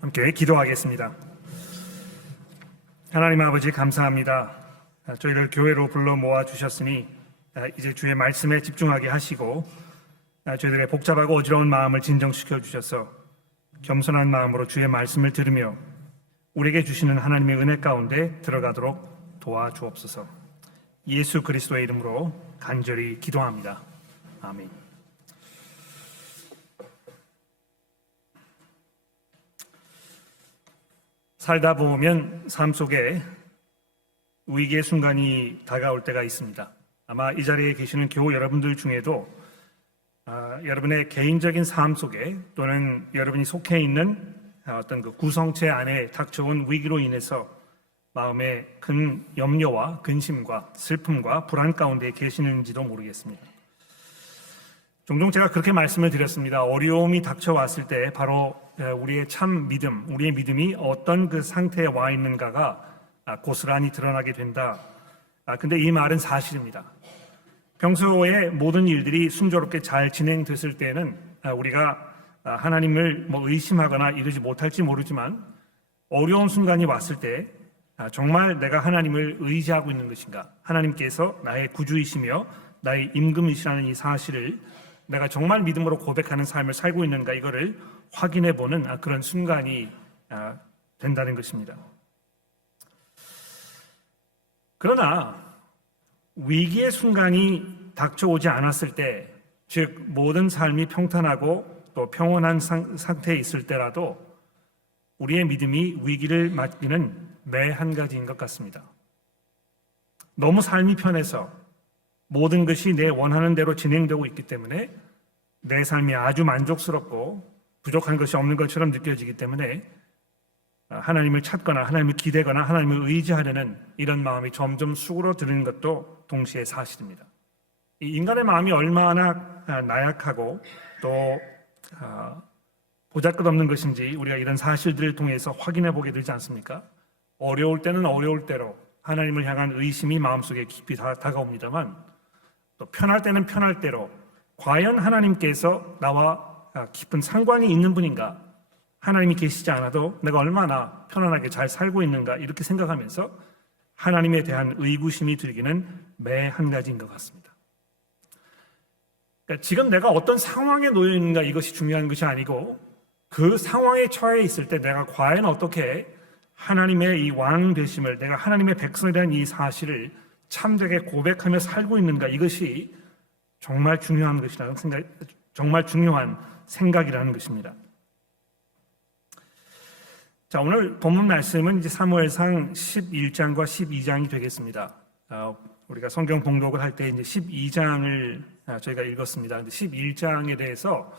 함께 기도하겠습니다. 하나님 아버지 감사합니다. 저희를 교회로 불러 모아 주셨으니 이제 주의 말씀에 집중하게 하시고 저희들의 복잡하고 어지러운 마음을 진정시켜 주셔서 겸손한 마음으로 주의 말씀을 들으며 우리에게 주시는 하나님의 은혜 가운데 들어가도록 도와주옵소서. 예수 그리스도의 이름으로 간절히 기도합니다. 아멘. 살다 보면 삶 속에 위기의 순간이 다가올 때가 있습니다. 아마 이 자리에 계시는 교우 여러분들 중에도 여러분의 개인적인 삶 속에 또는 여러분이 속해 있는 어떤 그 구성체 안에 닥쳐온 위기로 인해서 마음에 큰 염려와 근심과 슬픔과 불안 가운데 계시는지도 모르겠습니다. 종종 제가 그렇게 말씀을 드렸습니다. 어려움이 닥쳐왔을 때 바로 우리의 참 믿음, 우리의 믿음이 어떤 그 상태에 와 있는가가 고스란히 드러나게 된다. 근데 이 말은 사실입니다. 평소에 모든 일들이 순조롭게 잘 진행됐을 때는 우리가 하나님을 의심하거나 이러지 못할지 모르지만 어려운 순간이 왔을 때 정말 내가 하나님을 의지하고 있는 것인가, 하나님께서 나의 구주이시며 나의 임금이시라는 이 사실을 내가 정말 믿음으로 고백하는 삶을 살고 있는가, 이거를 확인해보는 그런 순간이 된다는 것입니다. 그러나 위기의 순간이 닥쳐오지 않았을 때, 즉 모든 삶이 평탄하고 또 평온한 상태에 있을 때라도 우리의 믿음이 위기를 맞기는 매 한 가지인 것 같습니다. 너무 삶이 편해서 모든 것이 내 원하는 대로 진행되고 있기 때문에 내 삶이 아주 만족스럽고 부족한 것이 없는 것처럼 느껴지기 때문에 하나님을 찾거나 하나님을 기대거나 하나님을 의지하려는 이런 마음이 점점 수그러드는 것도 동시에 사실입니다. 이 인간의 마음이 얼마나 나약하고 또 보잘것없는 것인지 우리가 이런 사실들을 통해서 확인해 보게 되지 않습니까? 어려울 때는 어려울 대로 하나님을 향한 의심이 마음속에 깊이 다가옵니다만 또 편할 때는 편할 대로 과연 하나님께서 나와 깊은 상관이 있는 분인가, 하나님이 계시지 않아도 내가 얼마나 편안하게 잘 살고 있는가, 이렇게 생각하면서 하나님에 대한 의구심이 들기는 매 한 가지인 것 같습니다. 그러니까 지금 내가 어떤 상황에 놓여 있는가, 이것이 중요한 것이 아니고 그 상황에 처해 있을 때 내가 과연 어떻게 하나님의 이 왕 되심을, 내가 하나님의 백성이라는 이 사실을 참되게 고백하며 살고 있는가, 이것이 정말 중요한 것이라는 생각, 정말 중요한 생각이라는 것입니다. 자, 오늘 본문 말씀은 이제 사무엘상 11장과 12장이 되겠습니다. 우리가 성경 봉독을 할 때 이제 12장을 저희가 읽었습니다. 11장에 대해서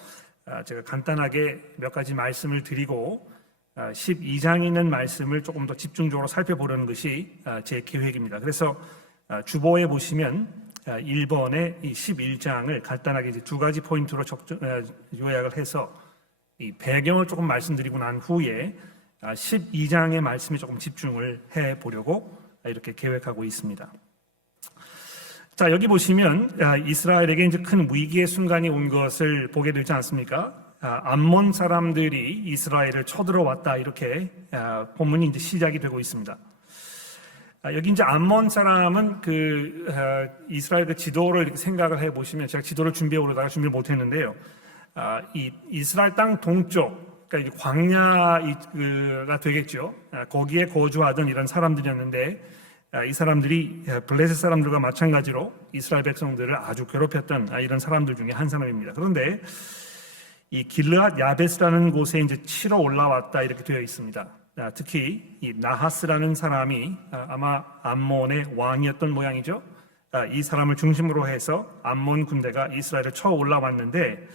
제가 간단하게 몇 가지 말씀을 드리고 12장에 있는 말씀을 조금 더 집중적으로 살펴보려는 것이 제 계획입니다. 그래서 주보에 보시면 1번에 이 11장을 간단하게 이제 두 가지 포인트로 요약을 해서 이 배경을 조금 말씀드리고 난 후에 12장의 말씀에 조금 집중을 해 보려고 이렇게 계획하고 있습니다. 자, 여기 보시면 이스라엘에게 이제 큰 위기의 순간이 온 것을 보게 되지 않습니까? 암몬 사람들이 이스라엘을 쳐들어왔다, 이렇게 본문이 이제 시작이 되고 있습니다. 여기 이제 암몬 사람은 이스라엘 그 지도를 이렇게 생각을 해 보시면, 제가 지도를 준비해 오려다가 준비를 못 했는데요. 이 이스라엘 땅 동쪽, 그러니까 광야가 되겠죠. 거기에 거주하던 이런 사람들이었는데, 이 사람들이 블레셋 사람들과 마찬가지로 이스라엘 백성들을 아주 괴롭혔던 이런 사람들 중에 한 사람입니다. 그런데 이 길르앗 야베스라는 곳에 이제 치러 올라왔다, 이렇게 되어 있습니다. 특히 이 나하스라는 사람이 아마 암몬의 왕이었던 모양이죠. 이 사람을 중심으로 해서 암몬 군대가 이스라엘을 쳐 올라왔는데,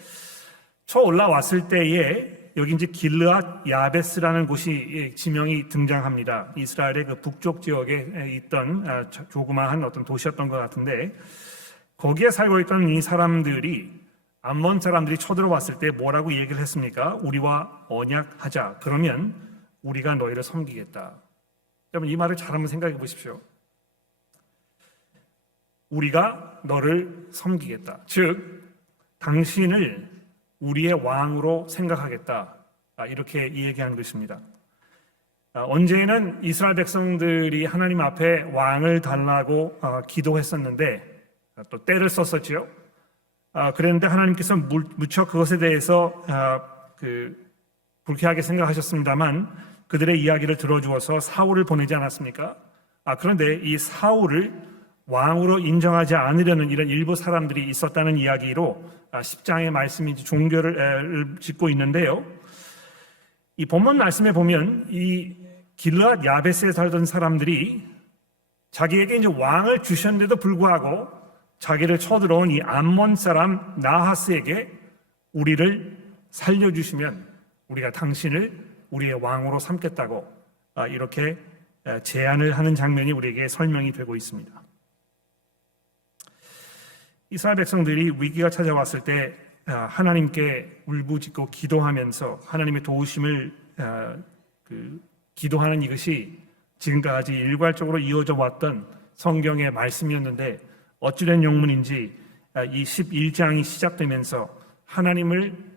쳐 올라왔을 때에 여기 이제 길르앗 야베스라는 곳이 지명이 등장합니다. 이스라엘의 그 북쪽 지역에 있던 조그마한 어떤 도시였던 것 같은데, 거기에 살고 있던 이 사람들이 암몬 사람들이 쳐들어왔을 때 뭐라고 얘기를 했습니까? 우리와 언약하자. 그러면 우리가 너희를 섬기겠다. 여러분, 이 말을 잘 한번 생각해 보십시오. 우리가 너를 섬기겠다. 즉, 당신을 우리의 왕으로 생각하겠다. 이렇게 얘기한 것입니다. 언제는 이스라엘 백성들이 하나님 앞에 왕을 달라고 기도했었는데 또 때를 썼었죠. 그랬는데 하나님께서 무척 그것에 대해서 불쾌하게 생각하셨습니다만 그들의 이야기를 들어주어서 사울을 보내지 않았습니까? 그런데 이 사울을 왕으로 인정하지 않으려는 이런 일부 사람들이 있었다는 이야기로 10장의 말씀이 종교를 짓고 있는데요. 이 본문 말씀에 보면 이 길르앗 야베스에 살던 사람들이 자기에게 이제 왕을 주셨는데도 불구하고 자기를 쳐들어온 이 암몬 사람 나하스에게 우리를 살려주시면 우리가 당신을 우리의 왕으로 삼겠다고 이렇게 제안을 하는 장면이 우리에게 설명이 되고 있습니다. 이스라엘 백성들이 위기가 찾아왔을 때 하나님께 울부짖고 기도하면서 하나님의 도우심을 기도하는 이것이 지금까지 일괄적으로 이어져 왔던 성경의 말씀이었는데 어찌된 영문인지 이 11장이 시작되면서 하나님을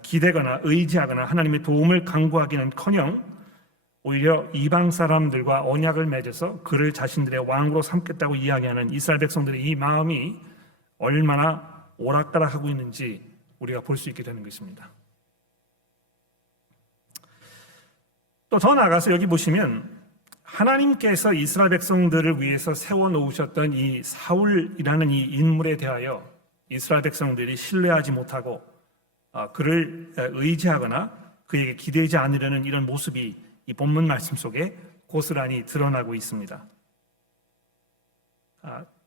기대거나 의지하거나 하나님의 도움을 간구하기는커녕 오히려 이방 사람들과 언약을 맺어서 그를 자신들의 왕으로 삼겠다고 이야기하는 이스라엘 백성들의 이 마음이 얼마나 오락가락하고 있는지 우리가 볼 수 있게 되는 것입니다. 또 더 나아가서 여기 보시면 하나님께서 이스라엘 백성들을 위해서 세워놓으셨던 이 사울이라는 이 인물에 대하여 이스라엘 백성들이 신뢰하지 못하고 그를 의지하거나 그에게 기대지 않으려는 이런 모습이 이 본문 말씀 속에 고스란히 드러나고 있습니다.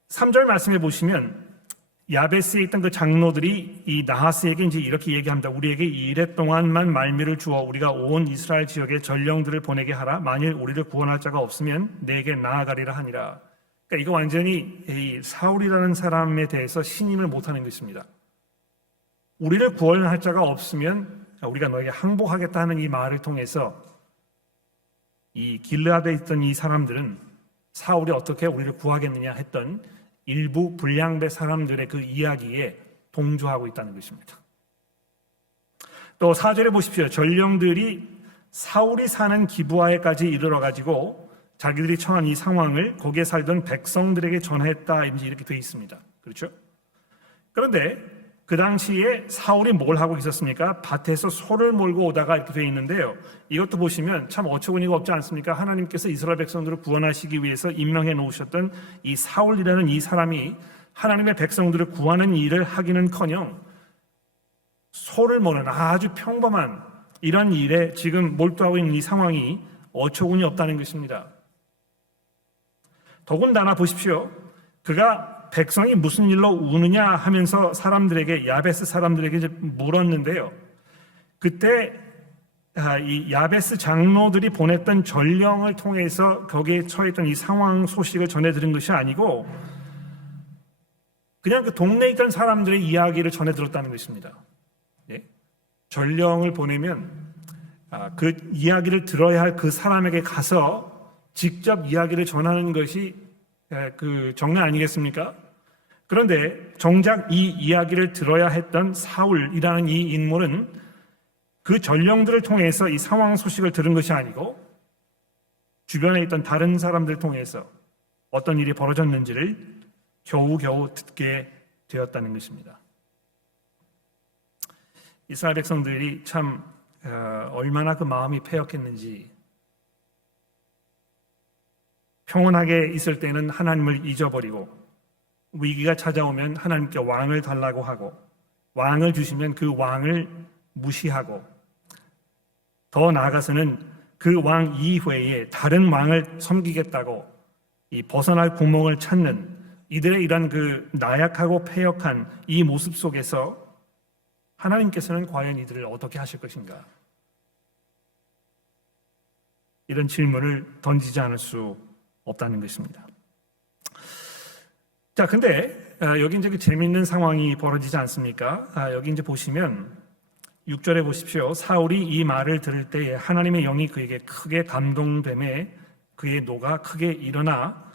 3절 말씀에 보시면 야베스에 있던 그 장로들이 이 나하스에게 이제 이렇게 얘기합니다. 우리에게 이래 동안만 말미를 주어 우리가 온 이스라엘 지역에 전령들을 보내게 하라. 만일 우리를 구원할 자가 없으면 내게 나아가리라 하니라. 그러니까 이거 완전히 이 사울이라는 사람에 대해서 신임을 못하는 것입니다. 우리를 구원할 자가 없으면 우리가 너에게 항복하겠다 하는 이 말을 통해서 이 길르앗에 있던 이 사람들은 사울이 어떻게 우리를 구하겠느냐 했던 일부 불량배 사람들의 그 이야기에 동조하고 있다는 것입니다. 또 4절에 보십시오. 전령들이 사울이 사는 기브아에까지 이르러가지고 자기들이 처한 이 상황을 거기에 살던 백성들에게 전했다 이렇게 되어 있습니다. 그렇죠? 그런데 그 당시에 사울이 뭘 하고 있었습니까? 밭에서 소를 몰고 오다가 이렇게 되어 있는데요. 이것도 보시면 참 어처구니가 없지 않습니까? 하나님께서 이스라엘 백성들을 구원하시기 위해서 임명해 놓으셨던 이 사울이라는 이 사람이 하나님의 백성들을 구하는 일을 하기는커녕 소를 모는 아주 평범한 이런 일에 지금 몰두하고 있는 이 상황이 어처구니 없다는 것입니다. 더군다나 보십시오. 그가 백성이 무슨 일로 우느냐 하면서 사람들에게 야베스 사람들에게 이제 물었는데요. 그때 이 야베스 장로들이 보냈던 전령을 통해서 거기에 처했던 이 상황 소식을 전해 들은 것이 아니고 그냥 그 동네에 있던 사람들의 이야기를 전해 들었다는 것입니다. 예? 전령을 보내면 그 이야기를 들어야 할 그 사람에게 가서 직접 이야기를 전하는 것이 그 정례 아니겠습니까? 그런데 정작 이 이야기를 들어야 했던 사울이라는 이 인물은 그 전령들을 통해서 이 상황 소식을 들은 것이 아니고 주변에 있던 다른 사람들을 통해서 어떤 일이 벌어졌는지를 겨우겨우 듣게 되었다는 것입니다. 이스라엘 백성들이 참 얼마나 그 마음이 패역했는지 평온하게 있을 때는 하나님을 잊어버리고 위기가 찾아오면 하나님께 왕을 달라고 하고 왕을 주시면 그 왕을 무시하고 더 나아가서는 그 왕 이외에 다른 왕을 섬기겠다고 이 벗어날 구멍을 찾는 이들의 이런 그 나약하고 패역한 이 모습 속에서 하나님께서는 과연 이들을 어떻게 하실 것인가? 이런 질문을 던지지 않을 수 없다는 것입니다. 자, 근데 여기 이제 그 재밌는 상황이 벌어지지 않습니까? 여기 이제 보시면 6절에 보십시오. 사울이 이 말을 들을 때에 하나님의 영이 그에게 크게 감동되매 그의 노가 크게 일어나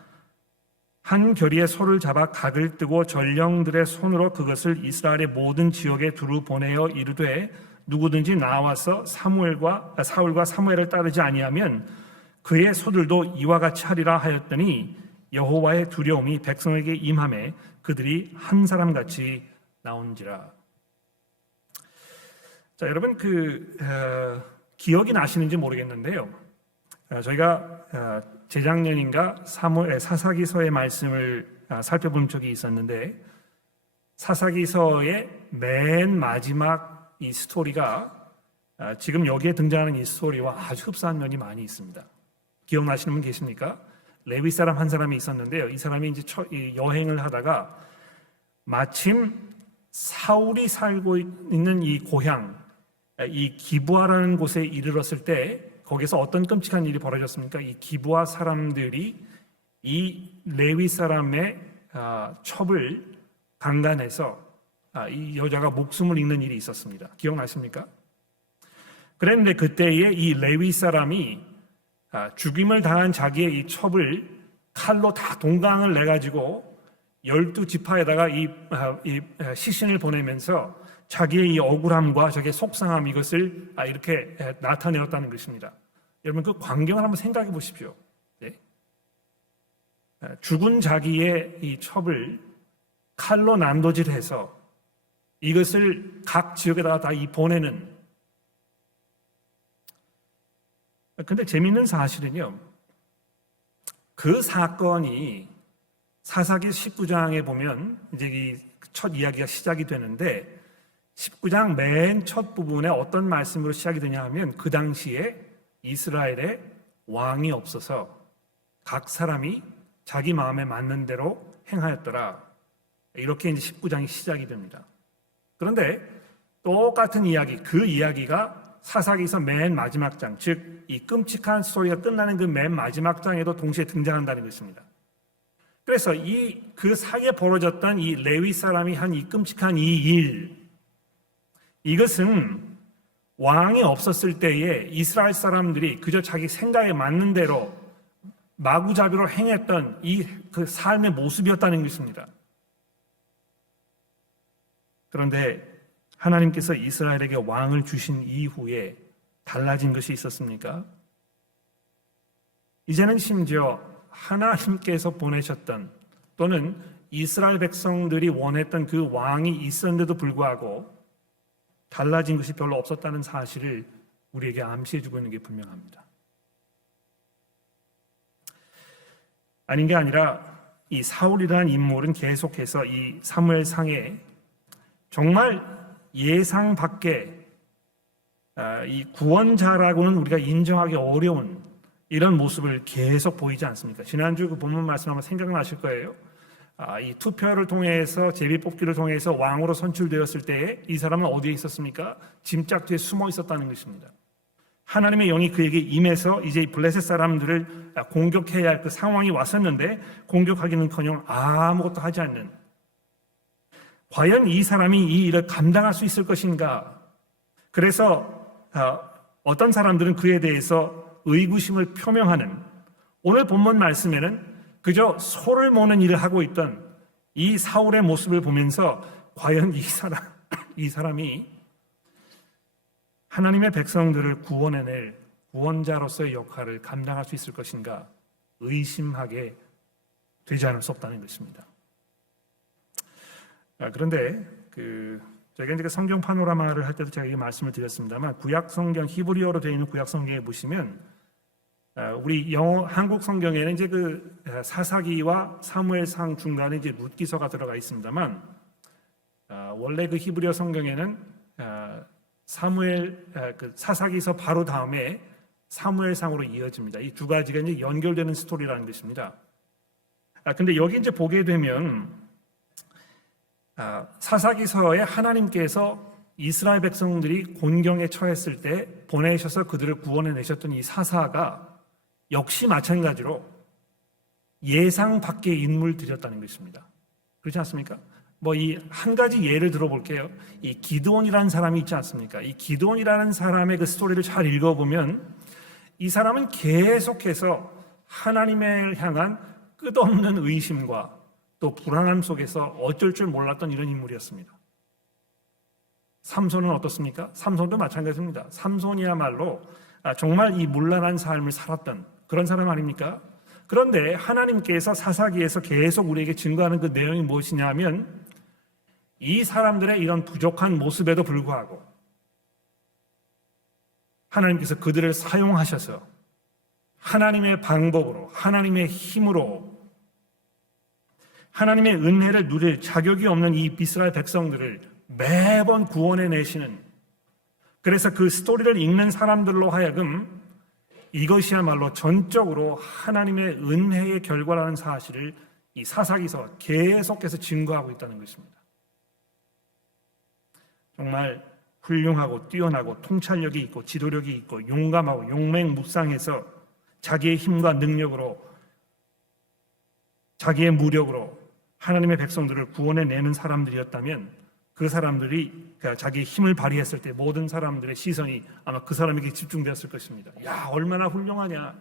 한 결의의 소를 잡아 각을 뜨고 전령들의 손으로 그것을 이스라엘의 모든 지역에 두루 보내어 이르되 누구든지 나와서 사울과 사무엘을 따르지 아니하면 그의 소들도 이와 같이 하리라 하였더니 여호와의 두려움이 백성에게 임하매 그들이 한 사람같이 나온지라. 자, 여러분 기억이 나시는지 모르겠는데요. 저희가 재작년인가 사사기서의 말씀을 살펴본 적이 있었는데 사사기서의 맨 마지막 이 스토리가 지금 여기에 등장하는 이 스토리와 아주 흡사한 면이 많이 있습니다. 기억나시는 분 계십니까? 레위 사람 한 사람이 있었는데요. 이 사람이 이제 여행을 하다가 마침 사울이 살고 있는 이 고향, 이 기브아라는 곳에 이르렀을 때 거기서 어떤 끔찍한 일이 벌어졌습니까? 이 기브아 사람들이 이 레위 사람의 첩을 강간해서 이 여자가 목숨을 잃는 일이 있었습니다. 기억나십니까? 그런데 그때에 이 레위 사람이 죽임을 당한 자기의 이 첩을 칼로 다 동강을 내가지고 12지파에다가 이 시신을 보내면서 자기의 이 억울함과 자기의 속상함 이것을 이렇게 나타내었다는 것입니다. 여러분 그 광경을 한번 생각해 보십시오. 네. 죽은 자기의 이 첩을 칼로 난도질해서 이것을 각 지역에다가 다 보내는. 근데 재미있는 사실은요, 그 사건이 사사기 19장에 보면 이제 이 첫 이야기가 시작이 되는데 19장 맨 첫 부분에 어떤 말씀으로 시작이 되냐 하면 그 당시에 이스라엘에 왕이 없어서 각 사람이 자기 마음에 맞는 대로 행하였더라. 이렇게 이제 19장이 시작이 됩니다. 그런데 똑같은 이야기, 그 이야기가 사사기서 맨 마지막 장, 즉 이 끔찍한 스토리가 끝나는 그 맨 마지막 장에도 동시에 등장한다는 것입니다. 그래서 그 사이에 벌어졌던 이 레위 사람이 한 이 끔찍한 이 일, 이것은 왕이 없었을 때에 이스라엘 사람들이 그저 자기 생각에 맞는 대로 마구잡이로 행했던 그 삶의 모습이었다는 것입니다. 그런데 하나님께서 이스라엘에게 왕을 주신 이후에 달라진 것이 있었습니까? 이제는 심지어 하나님께서 보내셨던 또는 이스라엘 백성들이 원했던 그 왕이 있었는데도 불구하고 달라진 것이 별로 없었다는 사실을 우리에게 암시해주고 있는 게 분명합니다. 아닌 게 아니라 이 사울이라는 인물은 계속해서 이 사무엘상에 정말 예상 밖의 이 구원자라고는 우리가 인정하기 어려운 이런 모습을 계속 보이지 않습니까? 지난주 그 본문 말씀 한번 생각나실 거예요. 이 투표를 통해서 제비뽑기를 통해서 왕으로 선출되었을 때에 이 사람은 어디에 있었습니까? 짐짝 뒤에 숨어 있었다는 것입니다. 하나님의 영이 그에게 임해서 이제 블레셋 사람들을 공격해야 할 그 상황이 왔었는데 공격하기는커녕 아무것도 하지 않는, 과연 이 사람이 이 일을 감당할 수 있을 것인가? 그래서 어떤 사람들은 그에 대해서 의구심을 표명하는, 오늘 본문 말씀에는 그저 소를 모는 일을 하고 있던 이 사울의 모습을 보면서 과연 이 사람이 하나님의 백성들을 구원해낼 구원자로서의 역할을 감당할 수 있을 것인가 의심하게 되지 않을 수 없다는 것입니다. 그런데 저희가 이제 성경 파노라마를 할 때도 제가 이 말씀을 드렸습니다만 구약 성경 히브리어로 되어 있는 구약 성경에 보시면 우리 한국 성경에는 이제 그 사사기와 사무엘상 중간에 이제 룻기서가 들어가 있습니다만 원래 그 히브리어 성경에는 사사기서 바로 다음에 사무엘상으로 이어집니다. 이 두 가지가 이제 연결되는 스토리라는 것입니다. 근데 여기 이제 보게 되면 사사기서에 하나님께서 이스라엘 백성들이 곤경에 처했을 때 보내셔서 그들을 구원해 내셨던 이 사사가 역시 마찬가지로 예상 밖의 인물들이었다는 것입니다. 그렇지 않습니까? 이 한 가지 예를 들어볼게요. 이 기드온이라는 사람이 있지 않습니까? 이 기드온이라는 사람의 그 스토리를 잘 읽어보면 이 사람은 계속해서 하나님을 향한 끝없는 의심과 또 불안함 속에서 어쩔 줄 몰랐던 이런 인물이었습니다. 삼손은 어떻습니까? 삼손도 마찬가지입니다. 삼손이야말로 정말 이 문란한 삶을 살았던 그런 사람 아닙니까? 그런데 하나님께서 사사기에서 계속 우리에게 증거하는 그 내용이 무엇이냐 하면 이 사람들의 이런 부족한 모습에도 불구하고 하나님께서 그들을 사용하셔서 하나님의 방법으로, 하나님의 힘으로 하나님의 은혜를 누릴 자격이 없는 이 이스라엘 백성들을 매번 구원해 내시는, 그래서 그 스토리를 읽는 사람들로 하여금 이것이야말로 전적으로 하나님의 은혜의 결과라는 사실을 이 사사기서 계속해서 증거하고 있다는 것입니다. 정말 훌륭하고 뛰어나고 통찰력이 있고 지도력이 있고 용감하고 용맹무쌍해서 자기의 힘과 능력으로, 자기의 무력으로 하나님의 백성들을 구원해내는 사람들이었다면 그 사람들이 자기의 힘을 발휘했을 때 모든 사람들의 시선이 아마 그 사람에게 집중되었을 것입니다. 야, 얼마나 훌륭하냐.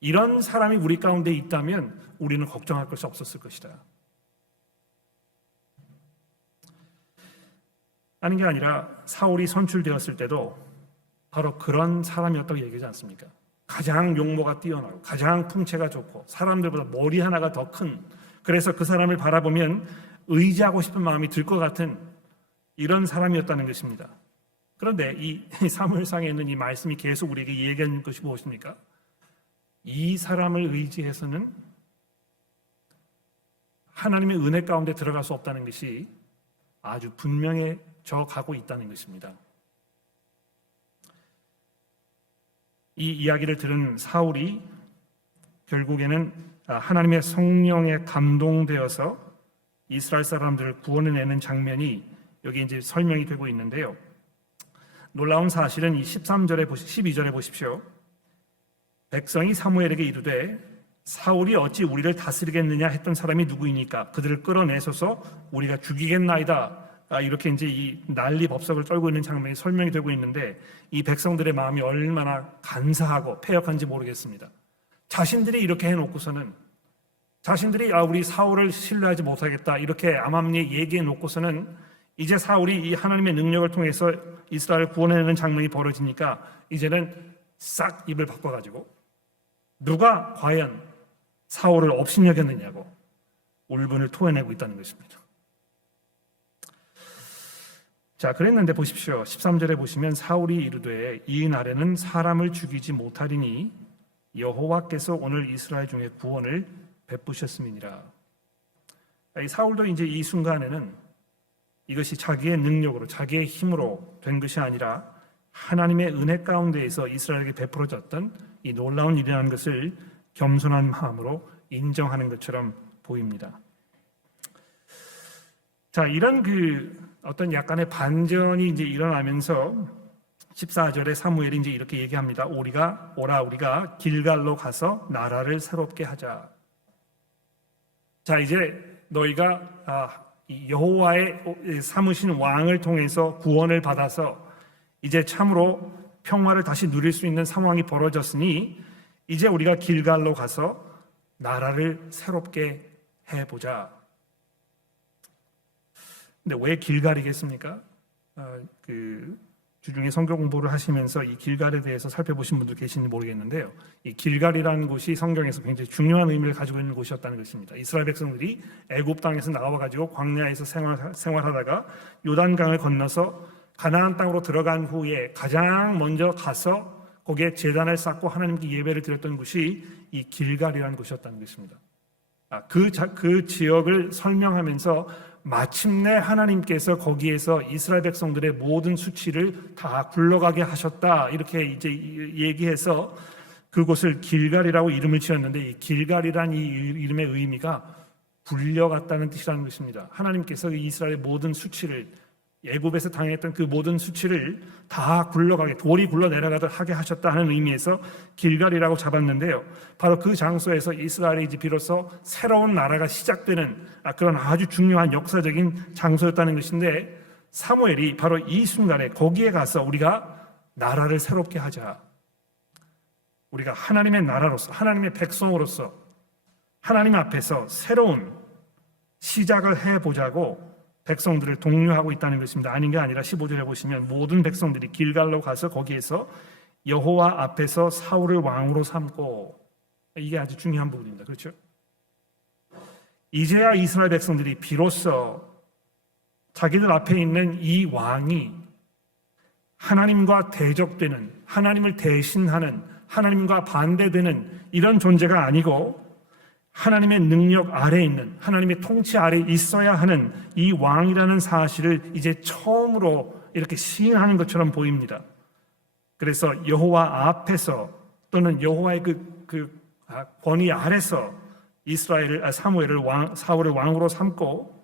이런 사람이 우리 가운데 있다면 우리는 걱정할 것이 없었을 것이다. 아닌 게 아니라 사울이 선출되었을 때도 바로 그런 사람이었다고 얘기하지 않습니까? 가장 용모가 뛰어나고 가장 풍채가 좋고 사람들보다 머리 하나가 더 큰, 그래서 그 사람을 바라보면 의지하고 싶은 마음이 들 것 같은 이런 사람이었다는 것입니다. 그런데 이 사무엘상에 있는 이 말씀이 계속 우리에게 얘기하는 것이 무엇입니까? 이 사람을 의지해서는 하나님의 은혜 가운데 들어갈 수 없다는 것이 아주 분명해져 가고 있다는 것입니다. 이 이야기를 들은 사울이 결국에는 하나님의 성령에 감동되어서 이스라엘 사람들을 구원해내는 장면이 여기 이제 설명이 되고 있는데요. 놀라운 사실은 이 12절에 보십시오. 백성이 사무엘에게 이르되 사울이 어찌 우리를 다스리겠느냐 했던 사람이 누구이니까 그들을 끌어내소서 우리가 죽이겠나이다. 이렇게 이제 이 난리 법석을 떨고 있는 장면이 설명이 되고 있는데 이 백성들의 마음이 얼마나 간사하고 패역한지 모르겠습니다. 자신들이 이렇게 해놓고서는, 자신들이 우리 사울을 신뢰하지 못하겠다 이렇게 암암리에 얘기해 놓고서는 이제 사울이 이 하나님의 능력을 통해서 이스라엘을 구원해내는 장면이 벌어지니까 이제는 싹 입을 바꿔가지고 누가 과연 사울을 업신여겼느냐고 울분을 토해내고 있다는 것입니다. 자, 그랬는데 보십시오. 13절에 보시면 사울이 이르되 이 날에는 사람을 죽이지 못하리니 여호와께서 오늘 이스라엘 중에 구원을 베푸셨음이니라. 이 사울도 이제 이 순간에는 이것이 자기의 능력으로 자기의 힘으로 된 것이 아니라 하나님의 은혜 가운데에서 이스라엘에게 베풀어졌던 이 놀라운 일이라는 것을 겸손한 마음으로 인정하는 것처럼 보입니다. 자, 이런 어떤 약간의 반전이 이제 일어나면서 14절에 사무엘이 이제 이렇게 얘기합니다. 우리가 길갈로 가서 나라를 새롭게 하자. 자, 이제 너희가 여호와의 삼으신 왕을 통해서 구원을 받아서 이제 참으로 평화를 다시 누릴 수 있는 상황이 벌어졌으니 이제 우리가 길갈로 가서 나라를 새롭게 해보자. 근데 왜 길갈이겠습니까? 주중에 성경 공부를 하시면서 이 길갈에 대해서 살펴보신 분들 계신지 모르겠는데요. 이 길갈이라는 곳이 성경에서 굉장히 중요한 의미를 가지고 있는 곳이었다는 것입니다. 이스라엘 백성들이 애굽 땅에서 나와가지고 광야에서 생활하다가 요단강을 건너서 가나안 땅으로 들어간 후에 가장 먼저 가서 거기에 제단을 쌓고 하나님께 예배를 드렸던 곳이 이 길갈이라는 곳이었다는 것입니다. 그 지역을 설명하면서 마침내 하나님께서 거기에서 이스라엘 백성들의 모든 수치를 다 굴러가게 하셨다 이렇게 이제 얘기해서 그곳을 길갈이라고 이름을 지었는데 이 길갈이란 이 이름의 의미가 불려갔다는 뜻이라는 것입니다. 하나님께서 이스라엘의 모든 수치를, 애굽에서 당했던 그 모든 수치를 다 굴러가게, 돌이 굴러 내려가도록 하게 하셨다 하는 의미에서 길갈이라고 잡았는데요. 바로 그 장소에서 이스라엘이 이제 비로소 새로운 나라가 시작되는 그런 아주 중요한 역사적인 장소였다는 것인데 사무엘이 바로 이 순간에 거기에 가서 우리가 나라를 새롭게 하자. 우리가 하나님의 나라로서, 하나님의 백성으로서 하나님 앞에서 새로운 시작을 해보자고 백성들을 독려하고 있다는 것입니다. 아닌 게 아니라 15절에 보시면 모든 백성들이 길갈로 가서 거기에서 여호와 앞에서 사울을 왕으로 삼고, 이게 아주 중요한 부분입니다. 그렇죠? 이제야 이스라엘 백성들이 비로소 자기들 앞에 있는 이 왕이 하나님과 대적되는, 하나님을 대신하는, 하나님과 반대되는 이런 존재가 아니고 하나님의 능력 아래에 있는, 하나님의 통치 아래에 있어야 하는 이 왕이라는 사실을 이제 처음으로 이렇게 시인하는 것처럼 보입니다. 그래서 여호와 앞에서 또는 여호와의 권위 아래서 사울을 왕으로 삼고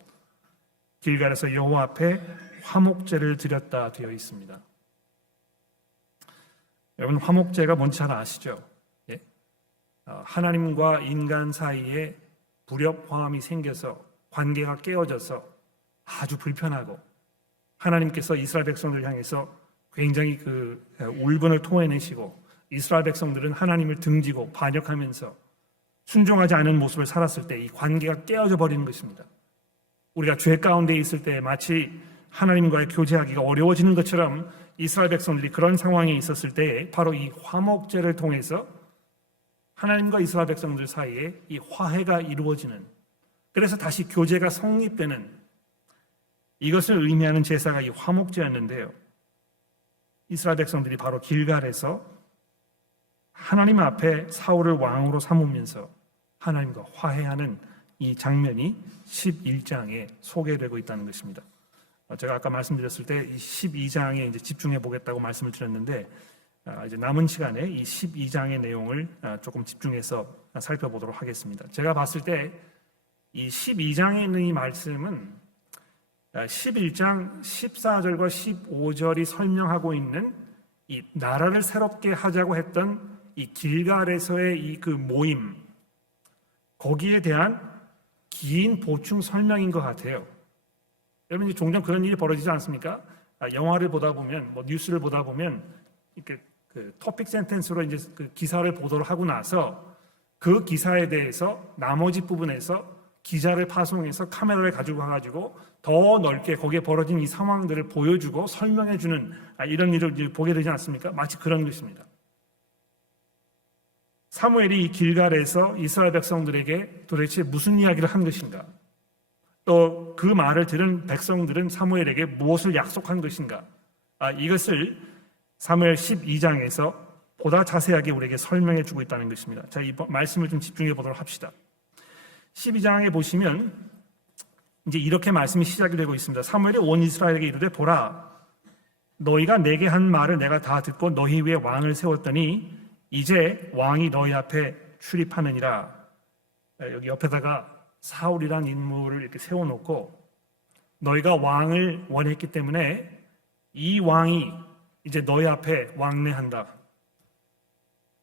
길갈에서 여호와 앞에 화목제를 드렸다 되어 있습니다. 여러분, 화목제가 뭔지 잘 아시죠? 예? 하나님과 인간 사이에 불협화음이 생겨서 관계가 깨어져서 아주 불편하고 하나님께서 이스라엘 백성들을 향해서 굉장히 울분을 토해내시고 이스라엘 백성들은 하나님을 등지고 반역하면서 순종하지 않은 모습을 살았을 때 이 관계가 깨어져 버리는 것입니다. 우리가 죄 가운데 있을 때 마치 하나님과의 교제하기가 어려워지는 것처럼 이스라엘 백성들이 그런 상황에 있었을 때 바로 이 화목제를 통해서 하나님과 이스라엘 백성들 사이에 이 화해가 이루어지는, 그래서 다시 교제가 성립되는 이것을 의미하는 제사가 이 화목제였는데요. 이스라엘 백성들이 바로 길갈에서 하나님 앞에 사울을 왕으로 삼으면서 하나님과 화해하는 이 장면이 11장에 소개되고 있다는 것입니다. 제가 아까 말씀드렸을 때 이 12장에 이제 집중해 보겠다고 말씀을 드렸는데 이제 남은 시간에 이 12장의 내용을 조금 집중해서 살펴보도록 하겠습니다. 제가 봤을 때 이 12장에 있는 이 말씀은 11장 14절과 15절이 설명하고 있는 이 나라를 새롭게 하자고 했던 이 길갈에서의 이 모임, 거기에 대한 긴 보충 설명인 것 같아요. 여러분, 종종 그런 일이 벌어지지 않습니까? 영화를 보다 보면, 뉴스를 보다 보면 이렇게 토픽 센텐스로 이제 기사를 보도록 하고 나서 그 기사에 대해서 나머지 부분에서 기자를 파송해서 카메라를 가지고 가가지고 더 넓게 거기에 벌어진 이 상황들을 보여주고 설명해주는 이런 일을 보게 되지 않습니까? 마치 그런 것입니다. 사무엘이 이 길갈에서 이스라엘 백성들에게 도대체 무슨 이야기를 한 것인가? 또 그 말을 들은 백성들은 사무엘에게 무엇을 약속한 것인가? 이것을 사무엘 12장에서 보다 자세하게 우리에게 설명해 주고 있다는 것입니다. 자, 이 말씀을 좀 집중해 보도록 합시다. 12장에 보시면 이제 이렇게 말씀이 시작이 되고 있습니다. 사무엘이 온 이스라엘에게 이르되 보라, 너희가 내게 한 말을 내가 다 듣고 너희 위에 왕을 세웠더니 이제 왕이 너희 앞에 출입하느니라. 여기 옆에다가 사울이란 인물을 이렇게 세워놓고 너희가 왕을 원했기 때문에 이 왕이 이제 너희 앞에 왕래한다.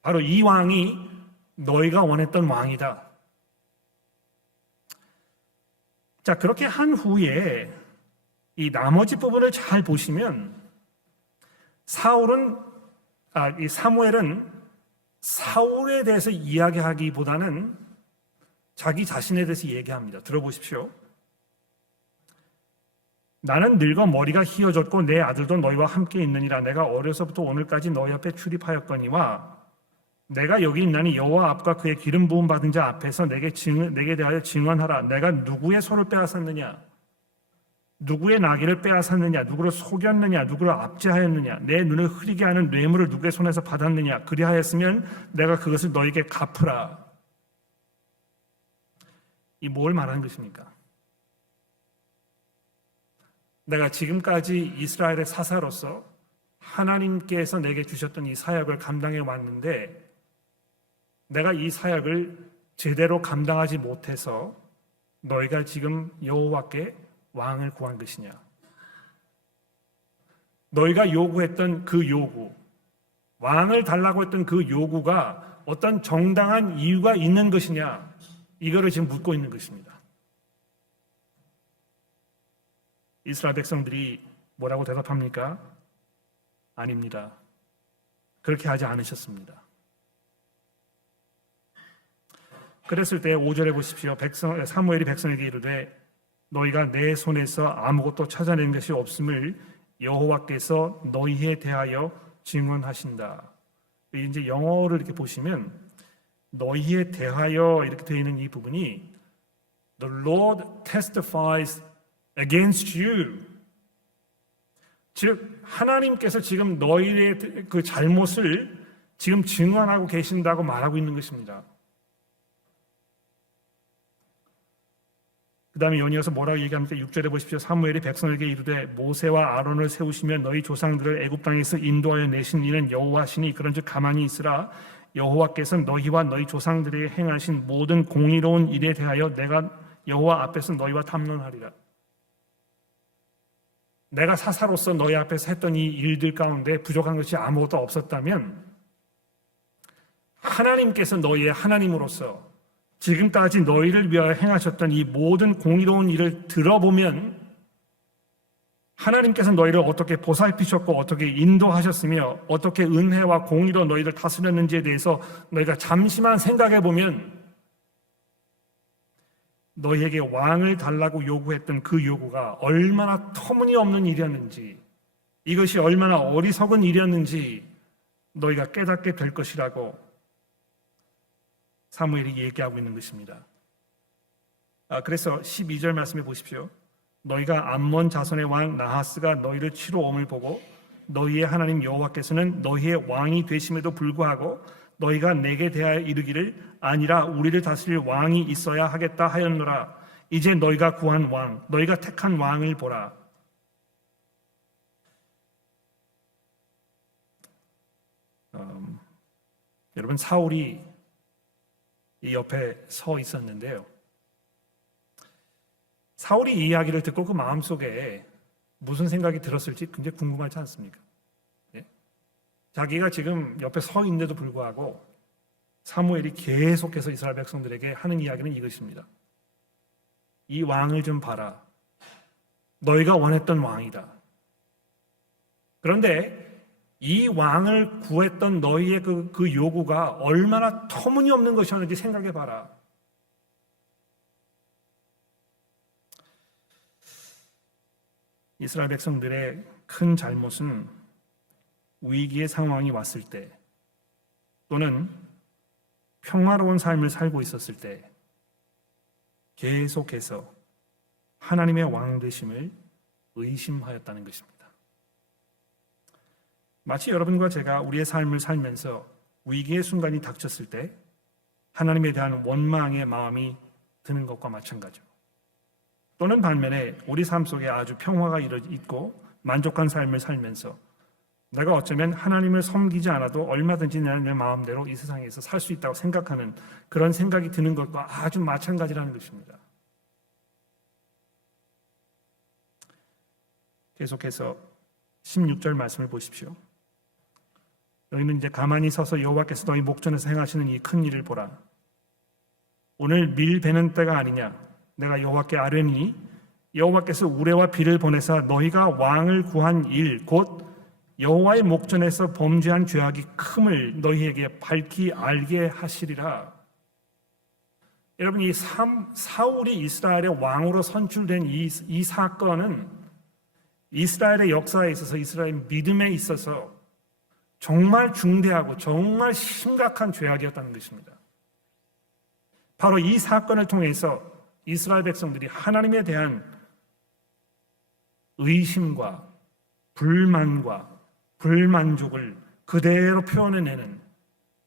바로 이 왕이 너희가 원했던 왕이다. 자, 그렇게 한 후에 이 나머지 부분을 잘 보시면 이 사무엘은 사울에 대해서 이야기하기보다는 자기 자신에 대해서 얘기합니다. 들어보십시오. 나는 늙어 머리가 휘어졌고 내 아들도 너희와 함께 있느니라. 내가 어려서부터 오늘까지 너희 앞에 출입하였거니와 내가 여기 있나니 여호와 앞과 그의 기름 부음 받은 자 앞에서 내게 대하여 증언하라. 내가 누구의 소를 빼앗았느냐? 누구의 나귀를 빼앗았느냐? 누구를 속였느냐? 누구를 압제하였느냐? 내 눈을 흐리게 하는 뇌물을 누구의 손에서 받았느냐? 그리하였으면 내가 그것을 너에게 갚으라. 이 뭘 말하는 것입니까? 내가 지금까지 이스라엘의 사사로서 하나님께서 내게 주셨던 이 사역을 감당해 왔는데 내가 이 사역을 제대로 감당하지 못해서 너희가 지금 여호와께 왕을 구한 것이냐? 너희가 요구했던 그 요구, 왕을 달라고 했던 그 요구가 어떤 정당한 이유가 있는 것이냐? 이거를 지금 묻고 있는 것입니다. 이스라엘 백성들이 뭐라고 대답합니까? 아닙니다. 그렇게 하지 않으셨습니다. 그랬을 때 5절에 보십시오. 사무엘이 백성에게 이르되 너희가 내 손에서 아무것도 찾아낸 것이 없음을 여호와께서 너희에 대하여 증언하신다. 이제 영어를 이렇게 보시면 너희에 대하여 이렇게 되어 있는 이 부분이 The Lord testifies against you. 즉 하나님께서 지금 너희의 그 잘못을 지금 증언하고 계신다고 말하고 있는 것입니다. 그 다음에 연이어서 뭐라고 얘기합니까? 6절에 보십시오. 사무엘이 백성에게 이르되 모세와 아론을 세우시며 너희 조상들을 애굽 땅에서 인도하여 내신 이는 여호와시니 그런즉 가만히 있으라. 여호와께서 너희와 너희 조상들에게 행하신 모든 공의로운 일에 대하여 내가 여호와 앞에서 너희와 담론하리라. 내가 사사로서 너희 앞에서 했던 이 일들 가운데 부족한 것이 아무것도 없었다면 하나님께서 너희의 하나님으로서 지금까지 너희를 위하여 행하셨던 이 모든 공의로운 일을 들어보면 하나님께서 너희를 어떻게 보살피셨고 어떻게 인도하셨으며 어떻게 은혜와 공의로 너희를 다스렸는지에 대해서 너희가 잠시만 생각해 보면 너희에게 왕을 달라고 요구했던 그 요구가 얼마나 터무니없는 일이었는지, 이것이 얼마나 어리석은 일이었는지 너희가 깨닫게 될 것이라고 사무엘이 얘기하고 있는 것입니다. 그래서 12절 말씀해 보십시오. 너희가 암몬 자손의 왕 나하스가 너희를 치러 옴을 보고 너희의 하나님 여호와께서는 너희의 왕이 되심에도 불구하고 너희가 내게 대하여 이르기를 아니라 우리를 다스릴 왕이 있어야 하겠다 하였노라. 이제 너희가 구한 왕, 너희가 택한 왕을 보라. 여러분, 사울이 이 옆에 서 있었는데요. 사울이 이 이야기를 듣고 그 마음속에 무슨 생각이 들었을지 굉장히 궁금하지 않습니까? 자기가 지금 옆에 서 있는데도 불구하고 사무엘이 계속해서 이스라엘 백성들에게 하는 이야기는 이것입니다. 이 왕을 좀 봐라. 너희가 원했던 왕이다. 그런데 이 왕을 구했던 너희의 그 요구가 얼마나 터무니없는 것이었는지 생각해 봐라. 이스라엘 백성들의 큰 잘못은 위기의 상황이 왔을 때 또는 평화로운 삶을 살고 있었을 때 계속해서 하나님의 왕 되심을 의심하였다는 것입니다. 마치 여러분과 제가 우리의 삶을 살면서 위기의 순간이 닥쳤을 때 하나님에 대한 원망의 마음이 드는 것과 마찬가지로, 또는 반면에 우리 삶 속에 아주 평화가 있고 만족한 삶을 살면서 내가 어쩌면 하나님을 섬기지 않아도 얼마든지 내 마음대로 이 세상에서 살 수 있다고 생각하는 그런 생각이 드는 것과 아주 마찬가지라는 것입니다. 계속해서 16절 말씀을 보십시오. 너희는 이제 가만히 서서 여호와께서 너희 목전에서 행하시는 이 큰 일을 보라. 오늘 밀 베는 때가 아니냐. 내가 여호와께 아뢰니 여호와께서 우레와 비를 보내사 너희가 왕을 구한 일 곧 여호와의 목전에서 범죄한 죄악이 큼을 너희에게 밝히 알게 하시리라. 여러분, 이 사울이 이스라엘의 왕으로 선출된 이 사건은 이스라엘의 역사에 있어서, 이스라엘 믿음에 있어서 정말 중대하고 정말 심각한 죄악이었다는 것입니다. 바로 이 사건을 통해서 이스라엘 백성들이 하나님에 대한 의심과 불만과 불만족을 그대로 표현해내는,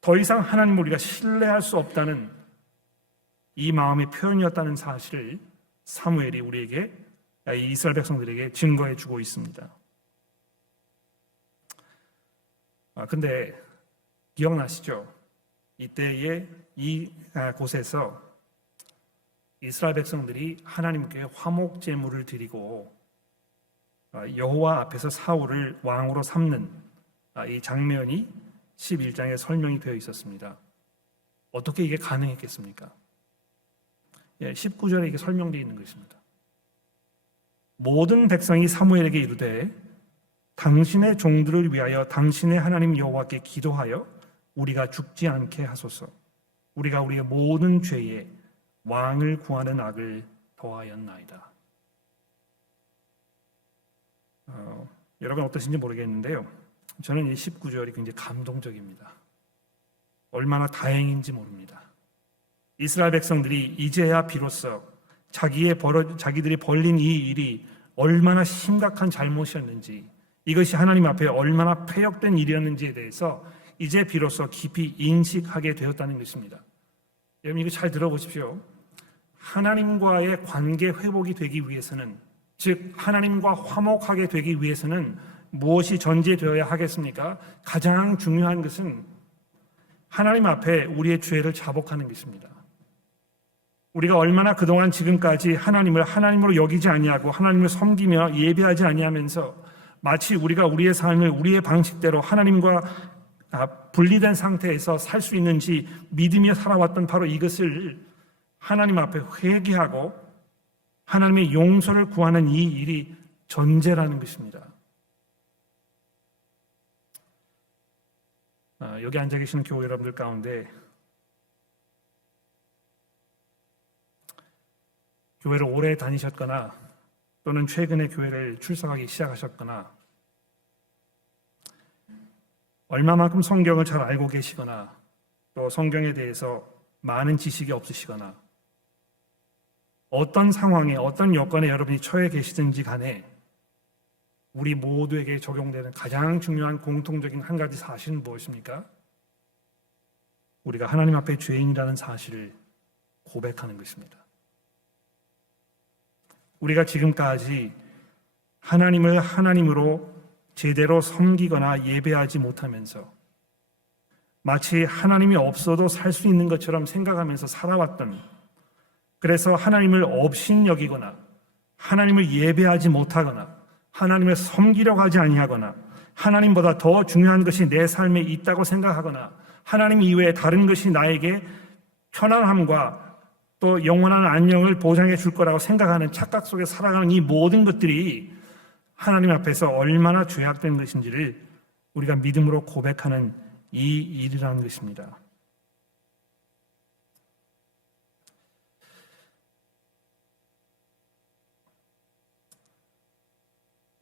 더 이상 하나님을 우리가 신뢰할 수 없다는 이 마음의 표현이었다는 사실을 사무엘이 우리에게, 이스라엘 백성들에게 증거해 주고 있습니다. 근데 기억나시죠? 이때의 이 곳에서 이스라엘 백성들이 하나님께 화목 제물을 드리고 여호와 앞에서 사울을 왕으로 삼는 이 장면이 11장에 설명이 되어 있었습니다. 어떻게 이게 가능했겠습니까? 19절에 이게 설명되어 있는 것입니다. 모든 백성이 사무엘에게 이르되 당신의 종들을 위하여 당신의 하나님 여호와께 기도하여 우리가 죽지 않게 하소서. 우리가 우리의 모든 죄에 왕을 구하는 악을 더하였나이다. 여러분 어떠신지 모르겠는데요. 저는 이 19절이 굉장히 감동적입니다. 얼마나 다행인지 모릅니다. 이스라엘 백성들이 이제야 비로소 자기들이 벌린 이 일이 얼마나 심각한 잘못이었는지, 이것이 하나님 앞에 얼마나 패역된 일이었는지에 대해서 이제 비로소 깊이 인식하게 되었다는 것입니다. 여러분 이거 잘 들어보십시오. 하나님과의 관계 회복이 되기 위해서는, 즉 하나님과 화목하게 되기 위해서는 무엇이 전제되어야 하겠습니까? 가장 중요한 것은 하나님 앞에 우리의 죄를 자복하는 것입니다. 우리가 얼마나 그동안 지금까지 하나님을 하나님으로 여기지 아니하고 하나님을 섬기며 예배하지 아니하면서 마치 우리가 우리의 삶을 우리의 방식대로 하나님과 분리된 상태에서 살 수 있는지 믿으며 살아왔던 바로 이것을 하나님 앞에 회개하고 하나님의 용서를 구하는 이 일이 전제라는 것입니다. 여기 앉아 계시는 교회 여러분들 가운데 교회를 오래 다니셨거나 또는 최근에 교회를 출석하기 시작하셨거나 얼마만큼 성경을 잘 알고 계시거나 또 성경에 대해서 많은 지식이 없으시거나 어떤 상황에 어떤 여건에 여러분이 처해 계시든지 간에 우리 모두에게 적용되는 가장 중요한 공통적인 한 가지 사실은 무엇입니까? 우리가 하나님 앞에 죄인이라는 사실을 고백하는 것입니다. 우리가 지금까지 하나님을 하나님으로 제대로 섬기거나 예배하지 못하면서 마치 하나님이 없어도 살 수 있는 것처럼 생각하면서 살아왔던, 그래서 하나님을 업신여기거나 하나님을 예배하지 못하거나 하나님을 섬기려고 하지 아니하거나 하나님보다 더 중요한 것이 내 삶에 있다고 생각하거나 하나님 이외에 다른 것이 나에게 편안함과 또 영원한 안녕을 보장해 줄 거라고 생각하는 착각 속에 살아가는 이 모든 것들이 하나님 앞에서 얼마나 죄악된 것인지를 우리가 믿음으로 고백하는 이 일이라는 것입니다.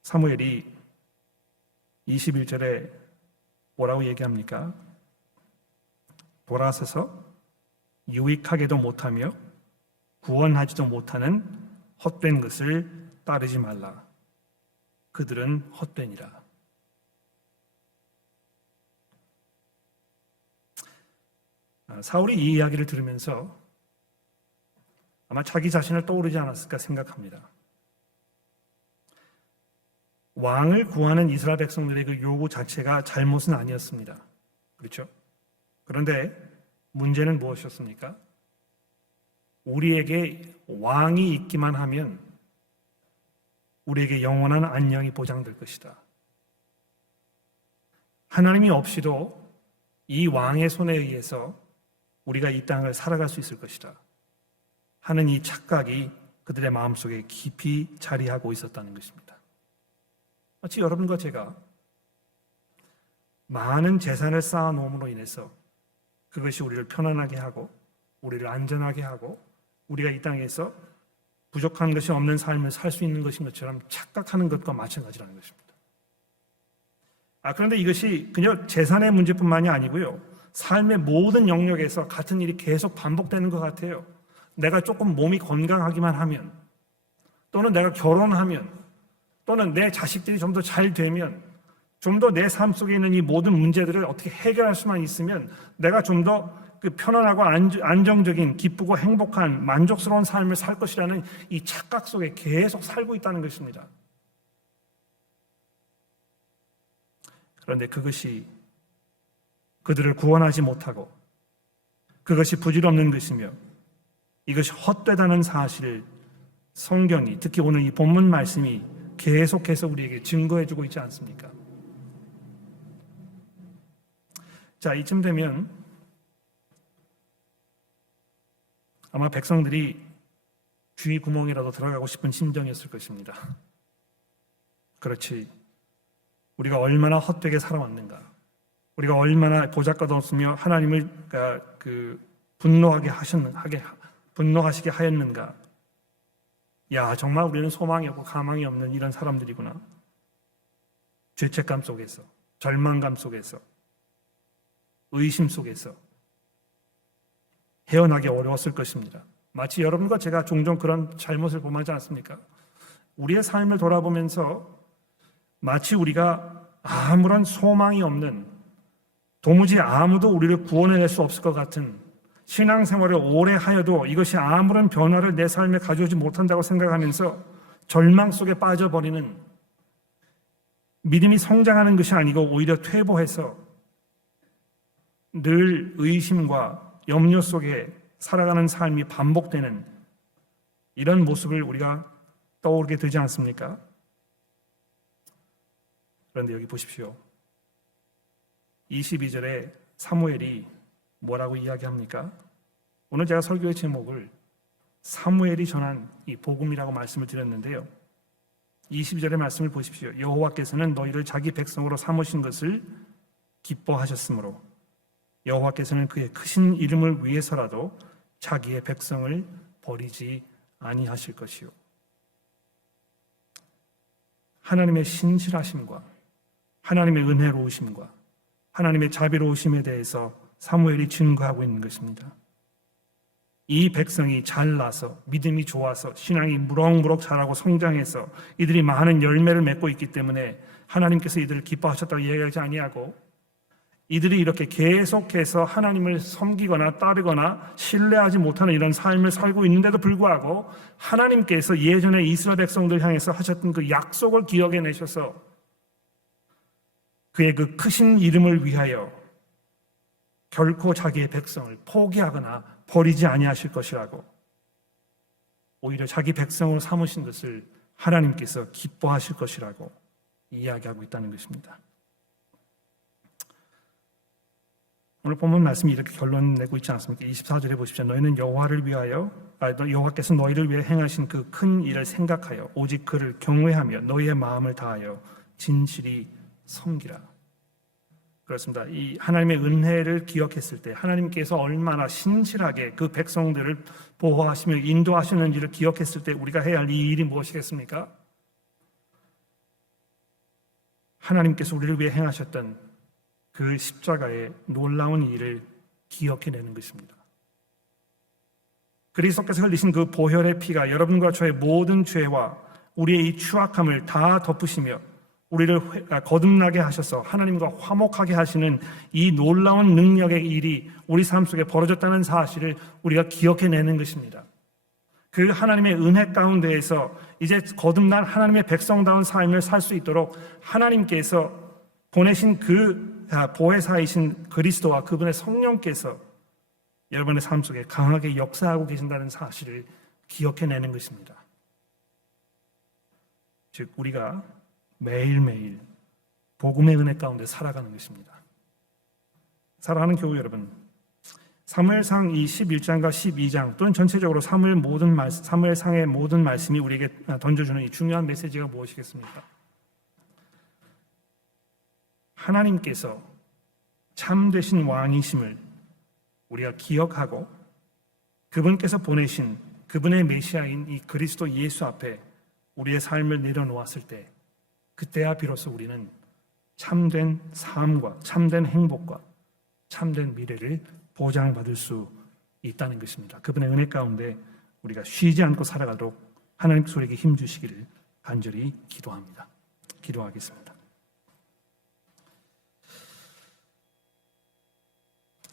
사무엘이 21절에 뭐라고 얘기합니까? 돌아서서 유익하게도 못하며 구원하지도 못하는 헛된 것을 따르지 말라. 그들은 헛되니라. 사울이 이 이야기를 들으면서 아마 자기 자신을 떠오르지 않았을까 생각합니다. 왕을 구하는 이스라엘 백성들의 그 요구 자체가 잘못은 아니었습니다. 그렇죠? 그런데 문제는 무엇이었습니까? 우리에게 왕이 있기만 하면 우리에게 영원한 안녕이 보장될 것이다. 하나님이 없이도 이 왕의 손에 의해서 우리가 이 땅을 살아갈 수 있을 것이다 하는 이 착각이 그들의 마음속에 깊이 자리하고 있었다는 것입니다. 마치 여러분과 제가 많은 재산을 쌓아놓음으로 인해서 그것이 우리를 편안하게 하고 우리를 안전하게 하고 우리가 이 땅에서 부족한 것이 없는 삶을 살 수 있는 것인 것처럼 착각하는 것과 마찬가지라는 것입니다. 그런데 이것이 그냥 재산의 문제뿐만이 아니고요, 삶의 모든 영역에서 같은 일이 계속 반복되는 것 같아요. 내가 조금 몸이 건강하기만 하면, 또는 내가 결혼하면, 또는 내 자식들이 좀 더 잘 되면, 좀 더 내 삶 속에 있는 이 모든 문제들을 어떻게 해결할 수만 있으면 내가 좀 더 편안하고 안정적인, 기쁘고 행복한, 만족스러운 삶을 살 것이라는 이 착각 속에 계속 살고 있다는 것입니다. 그런데 그것이 그들을 구원하지 못하고 그것이 부질없는 것이며 이것이 헛되다는 사실을 성경이, 특히 오늘 이 본문 말씀이 계속해서 우리에게 증거해주고 있지 않습니까? 자, 이쯤 되면 아마 백성들이 귀 구멍이라도 들어가고 싶은 심정이었을 것입니다. 그렇지, 우리가 얼마나 헛되게 살아왔는가, 우리가 얼마나 보잘것없으며 하나님을 분노하시게 하였는가. 야, 정말 우리는 소망이 없고 가망이 없는 이런 사람들이구나. 죄책감 속에서, 절망감 속에서, 의심 속에서 헤어나기 어려웠을 것입니다. 마치 여러분과 제가 종종 그런 잘못을 범하지 않습니까? 우리의 삶을 돌아보면서 마치 우리가 아무런 소망이 없는, 도무지 아무도 우리를 구원해낼 수 없을 것 같은 신앙생활을 오래 하여도 이것이 아무런 변화를 내 삶에 가져오지 못한다고 생각하면서 절망 속에 빠져버리는, 믿음이 성장하는 것이 아니고 오히려 퇴보해서 늘 의심과 염려 속에 살아가는 삶이 반복되는 이런 모습을 우리가 떠오르게 되지 않습니까? 그런데 여기 보십시오. 22절에 사무엘이 뭐라고 이야기합니까? 오늘 제가 설교의 제목을 사무엘이 전한 이 복음이라고 말씀을 드렸는데요. 22절의 말씀을 보십시오. 여호와께서는 너희를 자기 백성으로 삼으신 것을 기뻐하셨으므로 여호와께서는 그의 크신 이름을 위해서라도 자기의 백성을 버리지 아니하실 것이요. 하나님의 신실하심과 하나님의 은혜로우심과 하나님의 자비로우심에 대해서 사무엘이 증거하고 있는 것입니다. 이 백성이 잘나서 믿음이 좋아서 신앙이 무럭무럭 자라고 성장해서 이들이 많은 열매를 맺고 있기 때문에 하나님께서 이들을 기뻐하셨다고 이야기하지 아니하고, 이들이 이렇게 계속해서 하나님을 섬기거나 따르거나 신뢰하지 못하는 이런 삶을 살고 있는데도 불구하고 하나님께서 예전에 이스라엘 백성들 향해서 하셨던 그 약속을 기억해내셔서 그의 그 크신 이름을 위하여 결코 자기의 백성을 포기하거나 버리지 아니하실 것이라고, 오히려 자기 백성으로 삼으신 것을 하나님께서 기뻐하실 것이라고 이야기하고 있다는 것입니다. 오늘 본문 말씀이 이렇게 결론 내고 있지 않습니까? 24절에 보십시오. 너희는 여호와께서 너희를 위해 행하신 그 큰 일을 생각하여 오직 그를 경외하며 너희의 마음을 다하여 진실이 섬기라. 그렇습니다. 이 하나님의 은혜를 기억했을 때 하나님께서 얼마나 신실하게 그 백성들을 보호하시며 인도하시는지를 기억했을 때 우리가 해야 할 이 일이 무엇이겠습니까? 하나님께서 우리를 위해 행하셨던 그 십자가의 놀라운 일을 기억해내는 것입니다. 그리스도께서 흘리신 그 보혈의 피가 여러분과 저의 모든 죄와 우리의 이 추악함을 다 덮으시며 우리를 거듭나게 하셔서 하나님과 화목하게 하시는 이 놀라운 능력의 일이 우리 삶 속에 벌어졌다는 사실을 우리가 기억해내는 것입니다. 그 하나님의 은혜 가운데에서 이제 거듭난 하나님의 백성다운 삶을 살 수 있도록 하나님께서 보내신 그 보혜사이신 그리스도와 그분의 성령께서 여러분의 삶 속에 강하게 역사하고 계신다는 사실을 기억해내는 것입니다. 즉 우리가 매일매일 복음의 은혜 가운데 살아가는 것입니다. 사랑하는 교우 여러분, 사무엘상 이 11장과 12장 또는 전체적으로 사무엘상의 모든 말씀이 우리에게 던져주는 이 중요한 메시지가 무엇이겠습니까? 하나님께서 참되신 왕이심을 우리가 기억하고 그분께서 보내신 그분의 메시아인 이 그리스도 예수 앞에 우리의 삶을 내려놓았을 때, 그때야 비로소 우리는 참된 삶과 참된 행복과 참된 미래를 보장받을 수 있다는 것입니다. 그분의 은혜 가운데 우리가 쉬지 않고 살아가도록 하나님께서 우리에게 힘주시기를 간절히 기도합니다. 기도하겠습니다.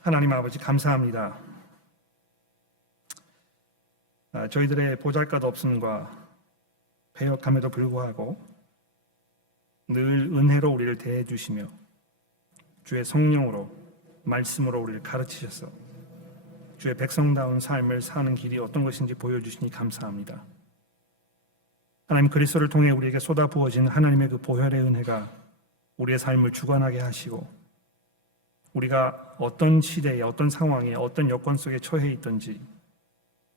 하나님 아버지 감사합니다. 저희들의 보잘것없음과 배역함에도 불구하고 늘 은혜로 우리를 대해주시며 주의 성령으로 말씀으로 우리를 가르치셔서 주의 백성다운 삶을 사는 길이 어떤 것인지 보여주시니 감사합니다. 하나님, 그리스도를 통해 우리에게 쏟아부어진 하나님의 그 보혈의 은혜가 우리의 삶을 주관하게 하시고 우리가 어떤 시대에 어떤 상황에 어떤 여건 속에 처해 있든지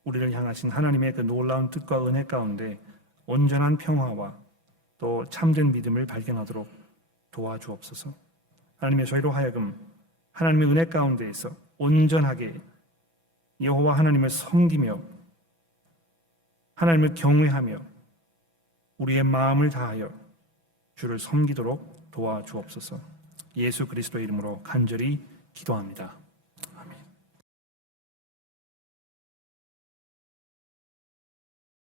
우리를 향하신 하나님의 그 놀라운 뜻과 은혜 가운데 온전한 평화와 또 참된 믿음을 발견하도록 도와주옵소서. 하나님의 저희로 하여금 하나님의 은혜 가운데에서 온전하게 여호와 하나님을 섬기며 하나님을 경외하며 우리의 마음을 다하여 주를 섬기도록 도와주옵소서. 예수 그리스도의 이름으로 간절히 기도합니다.